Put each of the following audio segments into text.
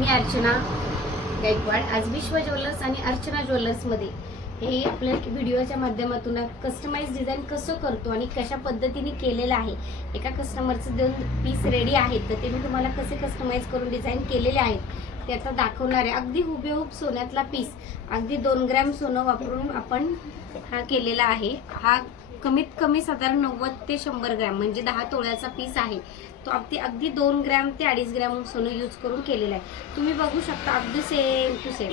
मी अर्चना गायकवाड। आज विश्व ज्वेलर्स आणि अर्चना ज्वेलर्समध्ये हे आपल्या व्हिडिओच्या माध्यमातून कस्टमाइज डिझाईन कसं करतो आणि कशा पद्धतीने केलेलं आहे। एका कस्टमरचे 2 पीस रेडी आहेत, तर ते मी तुम्हाला कसे कस्टमाइज करून डिझाईन केलेले आहेत ते आता दाखवणार आहे। अगदी हुबेहूब सोन्यातला पीस, अगदी 2 ग्रॅम सोनं वापरून आपण हा केलेला आहे। हा कमीत कमी साधारण 90 ते 100 ग्रॅम म्हणजे 10 तोळ्याचा पीस आहे। तो अगदी 2 ग्रॅम ते 2.5 ग्रॅम सोनं यूज करून केलेला आहे। तुम्ही बघू शकता अगदी सेम टू सेम।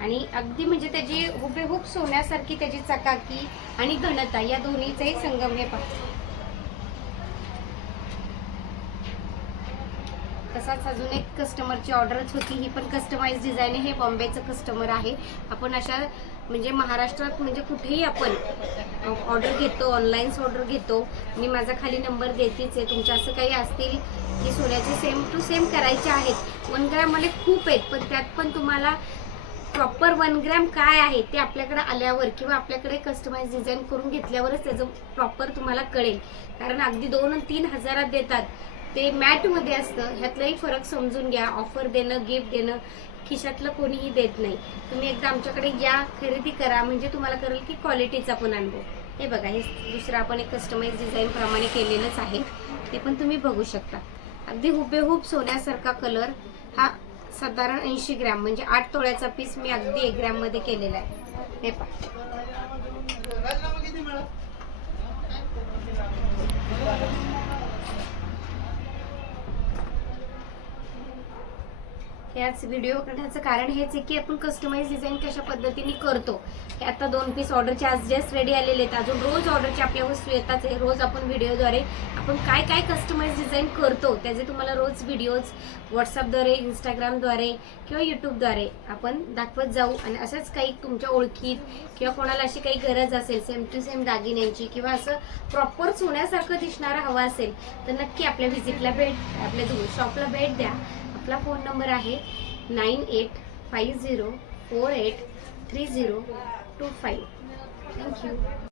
आणि अगदी म्हणजे त्याची हुबेहूब सोन्यासारखी त्याची चकाकी आणि घनता या दोन्हीचाही संगम हे पहा। तसाच अजून एक कस्टमरची ऑर्डरच होती, ही पण कस्टमाइज डिझाईन आहे। हे बॉम्बेचं कस्टमर आहे। आपण अशा म्हणजे महाराष्ट्रात म्हणजे कुठेही आपण ऑर्डर घेतो, ऑनलाईन ऑर्डर घेतो। मी माझा खाली नंबर देतेच आहे। तुमच्या असं काही असतील की सोन्याचे सेम टू सेम करायचे आहेत, 1 ग्रॅम मध्ये खूप आहेत, पण त्यात पण तुम्हाला प्रॉपर 1 ग्रॅम काय आहे ते आपल्याकडे आल्यावर किंवा आपल्याकडे कस्टमाइज डिझाईन करून घेतल्यावरच त्याचं प्रॉपर तुम्हाला कळेल। कारण अगदी 2 आणि 3 हजारात देतात, ते मॅट मध्ये असतं। ह्यातलाही फरक समजून घ्या। ऑफर देणं, गिफ्ट देणं खिशातलं कोणीही देत नाही। तुम्ही एकदा आमच्याकडे या, खरेदी करा, म्हणजे तुम्हाला कळेल की क्वालिटीचा पण अनुभव। हे बघा, हे दुसरं आपण एक कस्टमाइज डिझाईन प्रमाणे केलेलंच आहे, ते पण तुम्ही बघू शकता। अगदी हुबेहूब सोन्यासारखा कलर। हा साधारण 80 ग्रॅम म्हणजे 8 तोळ्याचा पीस मी अगदी 1 ग्रॅम मध्ये केलेला आहे। हे पहा, याच व्हिडिओ करण्याचं कारण हेच आहे की आपण कस्टमाइज डिझाईन कशा पद्धतीने करतो। हे आता 2 पीस ऑर्डरचे आज जस्ट रेडी आलेले आहेत। अजून रोज ऑर्डरचे आपल्या वस्तू येतात। रोज आपण व्हिडिओद्वारे आपण काय काय कस्टमाइज डिझाईन करतो त्याचे तुम्हाला रोज व्हिडिओज व्हॉट्सअपद्वारे, इंस्टाग्रामद्वारे किंवा यूट्यूबद्वारे आपण दाखवत जाऊ। आणि असंच काही तुमच्या ओळखीत किंवा कोणाला अशी काही गरज असेल सेम टू सेम दागिन्यांची किंवा असं प्रॉपर सोन्यासारखं दिसणारा हवा असेल, तर नक्की आपल्या व्हिजिटला आपल्या शॉपला भेट द्या। आपला फोन नंबर आहे 9850483025। थँक्यू।